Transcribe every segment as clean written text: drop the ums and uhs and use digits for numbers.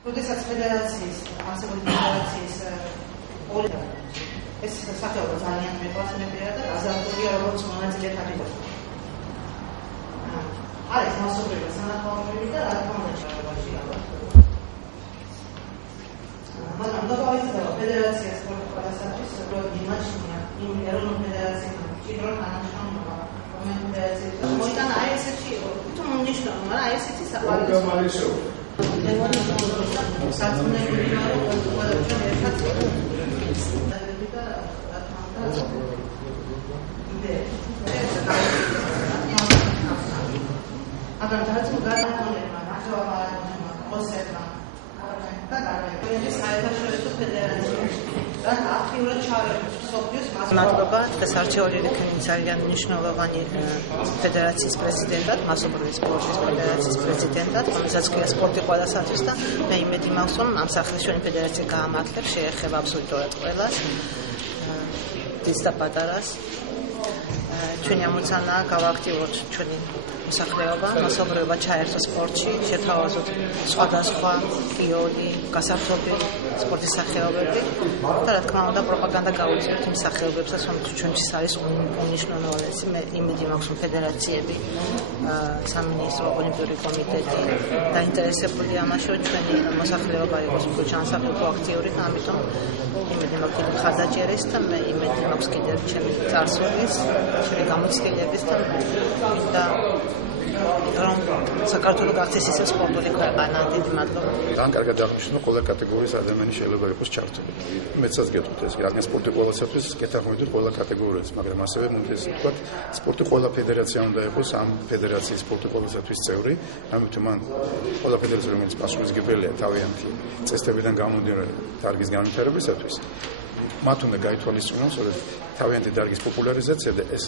როდესაც ფედერაციის არსებული ფედერაციის ეს სახეობა ძალიან მეყვარს მეპირა და აზარტულია როგორც მონაწილე კატეგორია. არის მასობრივი სანახაობრივი და რა თქმა უნდა ჩარეულობაში ალბათ. მაგრამ დაგვაიცნობა ფედერაცია სპორტის პალასათვის უბრალოდ იმაჩნია იმ ეროვნულ ფედერაციამ ჭიდრო თანამშრომლობა რომელიც ფედერაციას მოიტანა აი ესეთი თვითონ უნიშნავ მაგრამ აი ესეთი საყვალო მადლობა დღეს არჩეული იქნება ძალიან მნიშვნელოვანი ფედერაციის პრეზიდენტად, მასობრივი სპორტის ფედერაციის პრეზიდენტად, რომელსაც ქვია სპორტი ყველასათვის და მე იმედი მაქვს, რომ ამ სახლის ჩვენი ფედერაცია გაამართლებს, შეეხება აბსოლუტურად ყველას, დიდს და პატარას. ჩვენი ამოცანაა გავაქტიუროთ ჩვენი მოსახლეობა, მასობრივობა ჩაერთოს სპორტში, შეთავაზოთ სხვადასხვა გიოლი, გასართობი სპორტის სახეობები და რა თქმა უნდა პროპაგანდა გავუწიოთ იმ სახეობებსაც, რომელიც ჩვენთვის არის უნიშნულოვანესი. მე იმედი მაქვს, რომ ფედერაციები, სამინისტრო ოლიმპიური კომიტეტი დაინტერესებული ამაში, რომ ჩვენი მოსახლეობა იყოს უფრო ჩანსახულო აქტიური და ამიტომ იმედი მაქვს დიდი მხარდაჭერის და მე იმედი მაქვს კიდევ ჩემი წარსულის, ჩემი გამოცდილების და რომ საქართველოს გახდეს ისე სპორტული ქვეყანა. დიდი მადლობა. ძალიან კარგად აღნიშნო, ყველა კატეგორიის ადამიანი შეიძლება იყოს ჩართული. მეცაც გეტყვით ეს, რადგან სპორტი ყველასათვის კეთახმებით ყველა კატეგორიას, მაგრამ ასევე უნდა ისე ვთქვათ, სპორტი ყველა ფედერაცია უნდა იყოს ამ ფედერაციის სპორტი ყველასათვის წევრი, ამიტომ მან ყველა ფედერაცია რომელიც პასუხისმგებელია თავიანთი წესდებიდან გამომდინარე დარგის განვითარებისათვის მათ უნდა გაითვალისწინოს, რომ თავიანთი დარგის პოპულარიზაცია და ეს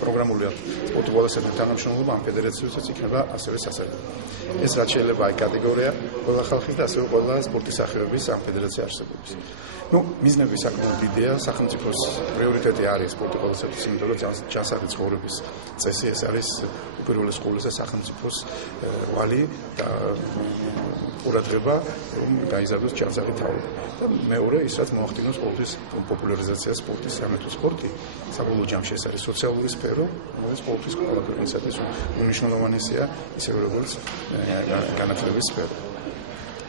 პროგრამული სპორტი ყველასათვის თანამშრომლობა ამ ფედერაციასაც იქნება ასევე სასარგებლო. ეს რაც შეიძლება აი კატეგორია ყველა ხალხის და ასევე ყველა სპორტის სახეობის ამ ფედერაციის არსებობის. მიზნები საკმაოდ დიდია, სახელმწიფოს პრიორიტეტი არის სპორტი ყველასათვის, იმიტომ რომ ჯანსაღი ცხოვრების წესი ეს არის უპირველეს ყოვლისა სახელმწიფოს ვალი და ყურადღება, რომ გაიზარდოს ჯანსაღი თაობა. და მეორე ის რაც მოახდინოს სპორტის პოპულარიზაცია, სპორტის სამეთო სპორტი, საბოლოო ჯამში ეს არის სოციალური სფერო, რომელიც სპორტის ყველა ქვეყნისათვის უნიშნულოვანესია, ისევე როგორც განათლების სფერო.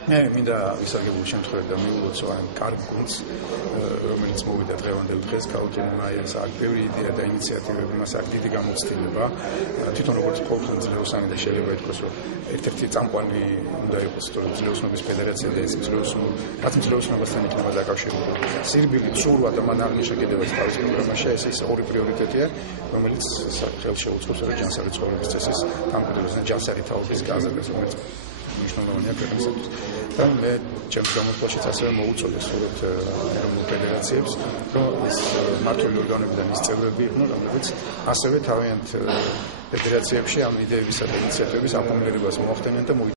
მე მინდა ვისარგებლო შემთხვევით და მიულოცო ამ კარგ გუნდს, რომელიც მოვიდა დღევანდელ დღეს, გაუჩინო მაიას აქ ბევრი იდეა და ინიციატივები, მას აქ დიდი გამოცდილება. თვითონ როგორც ყოველდღე ძლევოსანი და შეიძლება ითქვას, რომ ერთ-ერთი წამყვანი უნდა იყოს ძლევოსნობის ფედერაცია და ეს რაც ძლევოსნობასთან იქნება დაკავშირებული. სირბილი, ცურვა და მან აღნიშნა კიდევ ერთ თავის პროგრამაში ეს ორი პრიორიტეტია, რომელიც ხელს შეუწყობს ჯანსაღი ცხოვრების წესის დამკვიდრებას და ჯანსაღი თაობის გაზრდას, რომელიც მნიშვნელოვანია ქვეყნისათვის. და მე ჩემს გამოსვლაშიც ასევე მოუწოდე სულით ეროვნულ ფედერაციებს, რომ ეს მმართველი ორგანოებიდან ის წევრები იყვნენ, რომლებიც ასევე თავიანთ ფედერაციებში ამ იდეებისა და ინიციატივების აკუმულირებას მოახდენენ და